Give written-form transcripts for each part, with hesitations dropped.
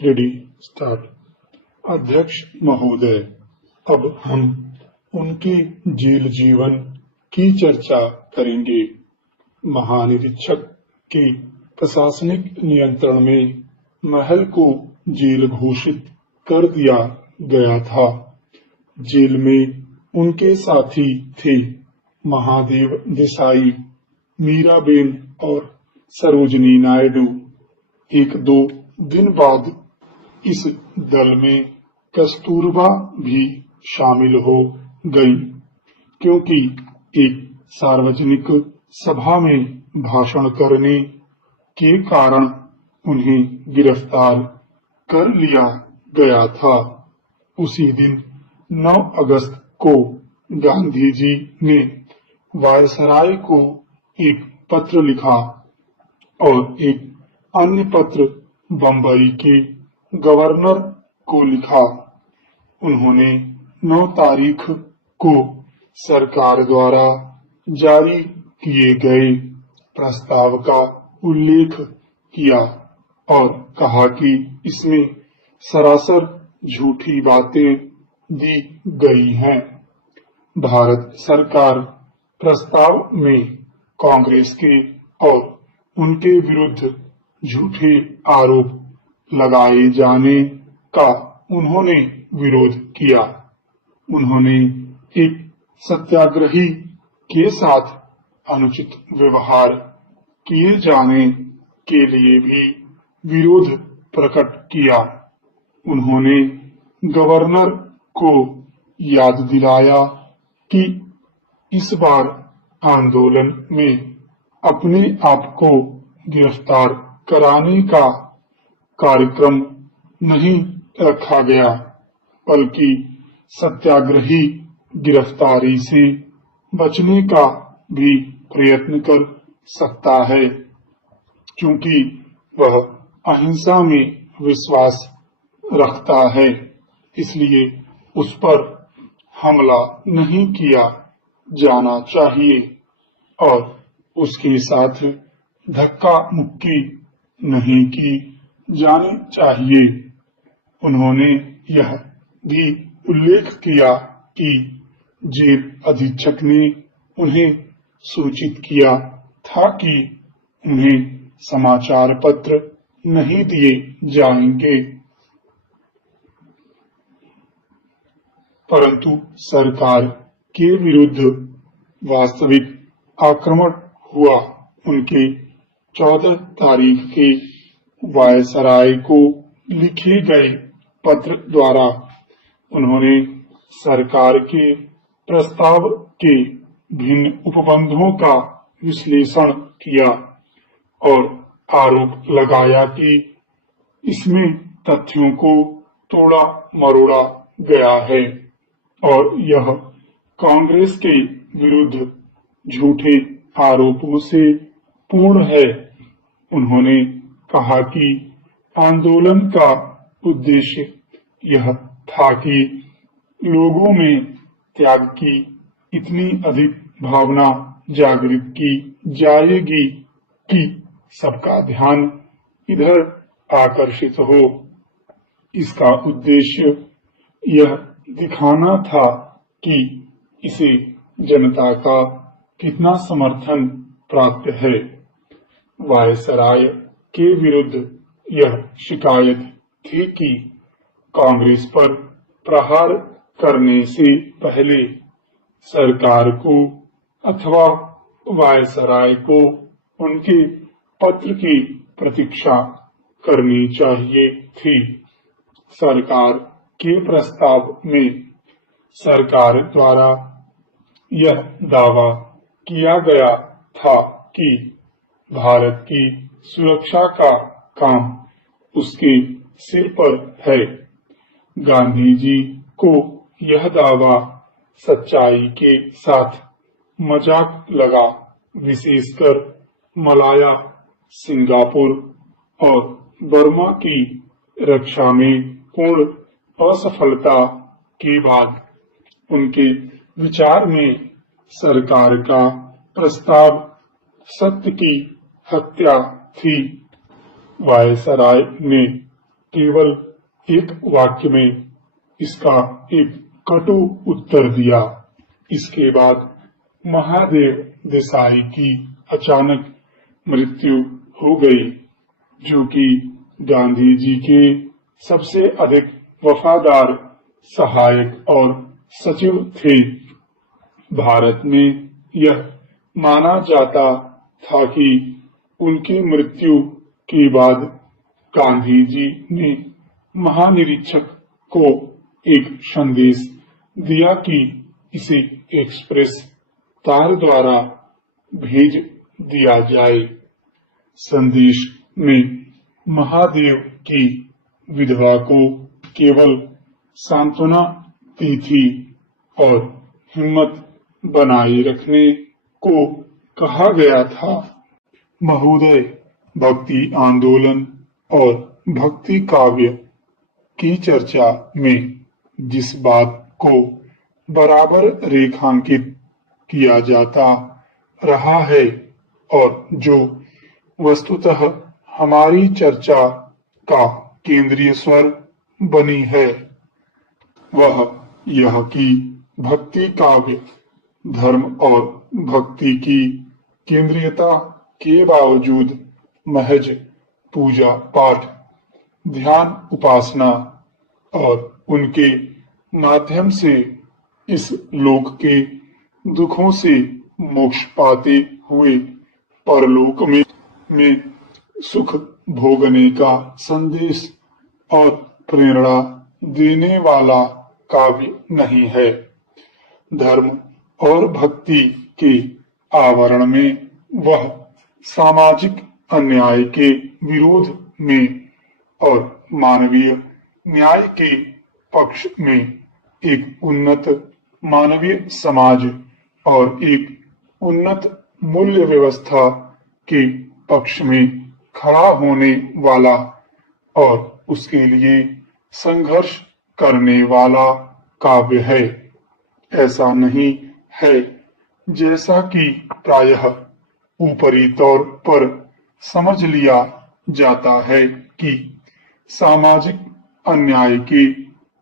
Ready start. अध्यक्ष महोदय, अब हम उनके जेल जीवन की चर्चा करेंगे। महानिरीक्षक के प्रशासनिक नियंत्रण में महल को जेल घोषित कर दिया गया था। जेल में उनके साथी थे महादेव देसाई, मीराबेन और सरोजनी नायडू। एक दो दिन बाद इस दल में कस्तूरबा भी शामिल हो गई, क्योंकि एक सार्वजनिक सभा में भाषण करने के कारण उन्हें गिरफ्तार कर लिया गया था। उसी दिन 9 अगस्त को गांधी जी ने वायसराय को एक पत्र लिखा और एक अन्य पत्र बम्बई के गवर्नर को लिखा। उन्होंने 9 तारीख को सरकार द्वारा जारी किए गए प्रस्ताव का उल्लेख किया और कहा कि इसमें सरासर झूठी बातें दी गई हैं। भारत सरकार प्रस्ताव में कांग्रेस के और उनके विरुद्ध झूठे आरोप लगाए जाने का उन्होंने विरोध किया। उन्होंने एक सत्याग्रही के साथ अनुचित व्यवहार किए जाने के लिए भी विरोध प्रकट किया। उन्होंने गवर्नर को याद दिलाया कि इस बार आंदोलन में अपने आप को गिरफ्तार कराने का कार्यक्रम नहीं रखा गया, बल्कि सत्याग्रही गिरफ्तारी से बचने का भी प्रयत्न कर सकता है, क्योंकि वह अहिंसा में विश्वास रखता है। इसलिए उस पर हमला नहीं किया जाना चाहिए और उसके साथ धक्का मुक्की नहीं की जानी चाहिए। उन्होंने यह भी उल्लेख किया कि जेल अधीक्षक ने उन्हें सूचित किया था कि उन्हें समाचार पत्र नहीं दिए जाएंगे, परंतु सरकार के विरुद्ध वास्तविक आक्रमण हुआ। उनके 14 तारीख के वायसराय को लिखे गए पत्र द्वारा उन्होंने सरकार के प्रस्ताव के भिन्न उपबंधों का विश्लेषण किया और आरोप लगाया कि इसमें तथ्यों को तोड़ा मरोड़ा गया है और यह कांग्रेस के विरुद्ध झूठे आरोपों से पूर्ण है। उन्होंने कहा कि आंदोलन का उद्देश्य यह था कि लोगों में त्याग की इतनी अधिक भावना जागृत की जाएगी कि सबका ध्यान इधर आकर्षित हो। इसका उद्देश्य यह दिखाना था कि इसे जनता का कितना समर्थन प्राप्त है। वायसराय के विरुद्ध यह शिकायत थी कि कांग्रेस पर प्रहार करने से पहले सरकार को अथवा वायसराय को उनके पत्र की प्रतीक्षा करनी चाहिए थी। सरकार के प्रस्ताव में सरकार द्वारा यह दावा किया गया था कि भारत की सुरक्षा का काम उसके सिर पर है। गांधी जी को यह दावा सच्चाई के साथ मजाक लगा, विशेषकर मलाया, सिंगापुर और बर्मा की रक्षा में पूर्ण असफलता के बाद उनके विचार में सरकार का प्रस्ताव सत्य की हत्या थी। वायसराय ने केवल एक वाक्य में इसका एक कटु उत्तर दिया। इसके बाद महादेव देसाई की अचानक मृत्यु हो गई, जो कि गांधी जी के सबसे अधिक वफादार सहायक और सचिव थे। भारत में यह माना जाता था कि उनकी मृत्यु के बाद गांधी जी ने महानिरीक्षक को एक संदेश दिया कि इसे एक्सप्रेस तार द्वारा भेज दिया जाए। संदेश में महादेव की विधवा को केवल सांत्वना दी थी और हिम्मत बनाए रखने को कहा गया था। महोदय भक्ति आंदोलन और भक्ति काव्य की चर्चा में जिस बात को बराबर रेखांकित किया जाता रहा है और जो वस्तुतः हमारी चर्चा का केंद्रीय स्वर बनी है, वह यह कि भक्ति काव्य धर्म और भक्ति की केंद्रीयता के बावजूद महज पूजा पाठ, ध्यान, उपासना और उनके माध्यम से इस लोक के दुखों से मोक्ष पाते हुए परलोक में सुख भोगने का संदेश और प्रेरणा देने वाला काव्य नहीं है। धर्म और भक्ति के आवरण में वह सामाजिक अन्याय के विरोध में और मानवीय न्याय के पक्ष में एक उन्नत मानवीय समाज और एक उन्नत मूल्य व्यवस्था के पक्ष में खड़ा होने वाला और उसके लिए संघर्ष करने वाला काव्य है। ऐसा नहीं है जैसा कि प्रायः ऊपरी तौर पर समझ लिया जाता है कि सामाजिक अन्याय के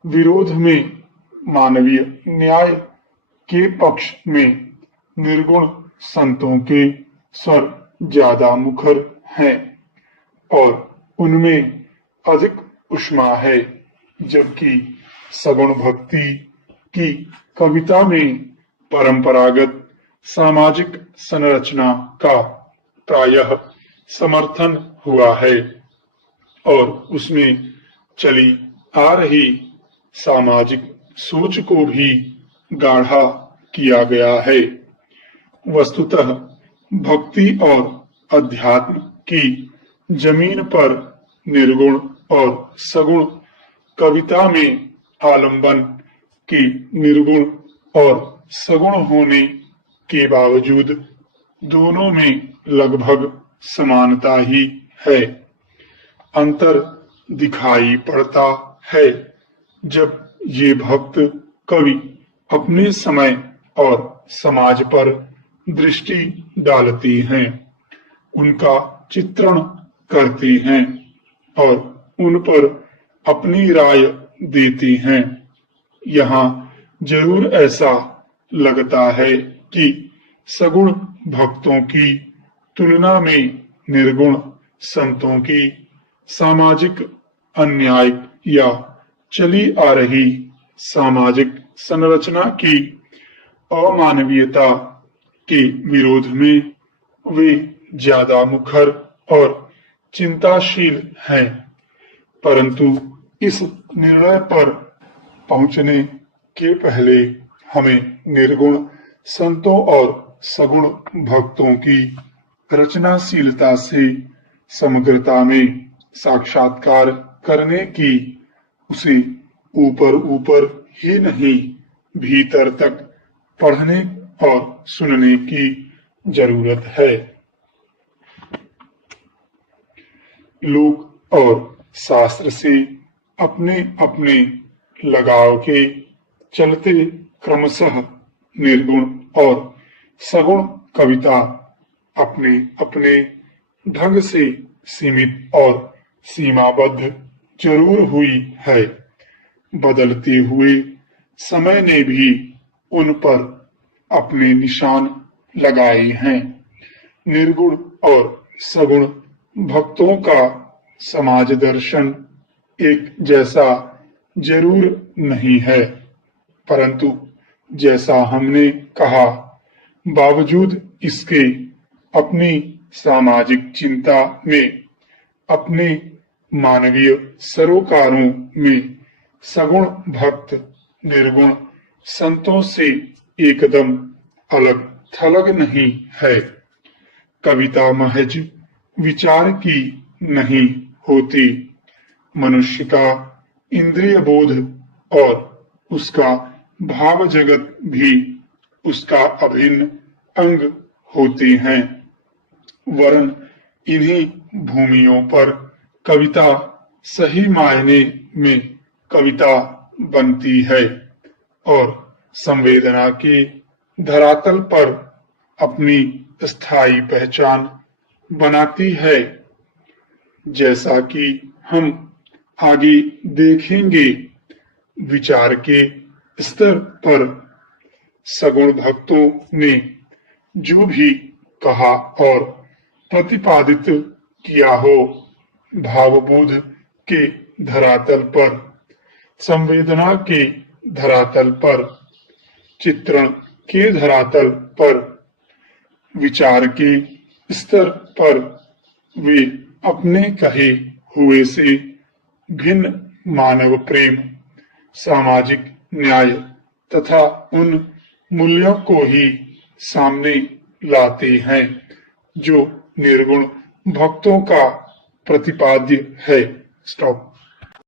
विरोध में मानवीय न्याय के पक्ष में निर्गुण संतों के स्वर ज्यादा मुखर हैं और उनमें अधिक उष्मा है, जबकि सगुण भक्ति की कविता में परंपरागत सामाजिक संरचना का प्रायः समर्थन हुआ है और उसमें चली आ रही सामाजिक सोच को भी गाढ़ा किया गया है। वस्तुतः भक्ति और अध्यात्म की जमीन पर निर्गुण और सगुण कविता में आलंबन की निर्गुण और सगुण होने के बावजूद दोनों में लगभग समानता ही है। अंतर दिखाई पड़ता है जब ये भक्त कवि अपने समय और समाज पर दृष्टि डालती हैं, उनका चित्रण करती हैं और उन पर अपनी राय देती हैं। यहाँ जरूर ऐसा लगता है कि सगुण भक्तों की तुलना में निर्गुण संतों की सामाजिक अन्याय या चली आ रही सामाजिक संरचना की अमानवीयता के विरोध में वे ज्यादा मुखर और चिंताशील हैं। परंतु इस निर्णय पर पहुंचने के पहले हमें निर्गुण संतों और सगुण भक्तों की रचनाशीलता से समग्रता में साक्षात्कार करने की, उसे ऊपर ऊपर ही नहीं भीतर तक पढ़ने और सुनने की जरूरत है। लोक और शास्त्र से अपने अपने लगाव के चलते क्रमशः निर्गुण और सगुण कविता अपने अपने ढंग से सीमित और सीमाबद्ध जरूर हुई है। बदलते हुए समय ने भी उन पर अपने निशान लगाए हैं। निर्गुण और सगुण भक्तों का समाज दर्शन एक जैसा जरूर नहीं है, परंतु जैसा हमने कहा, बावजूद इसके अपनी सामाजिक चिंता में, अपने मानवीय सरोकारों में सगुण भक्त निर्गुण संतों से एकदम अलग थलग नहीं है। कविता महज विचार की नहीं होती। मनुष्य का इंद्रिय बोध और उसका भाव जगत भी उसका अभिन्न अंग होते हैं। वरन इन्हीं भूमियों पर कविता सही मायने में कविता बनती है और संवेदना के धरातल पर अपनी स्थायी पहचान बनाती है। जैसा कि हम आगे देखेंगे, विचार के स्तर पर सगुण भक्तों ने जो भी कहा और प्रतिपादित किया हो, भावबोध के धरातल पर, संवेदना के धरातल पर, चित्रण के धरातल पर, विचार के स्तर पर वे अपने कहे हुए से भिन्न मानव प्रेम, सामाजिक न्याय तथा उन मूल्यों को ही सामने लाते हैं जो निर्गुण भक्तों का प्रतिपाद्य है। स्टॉप।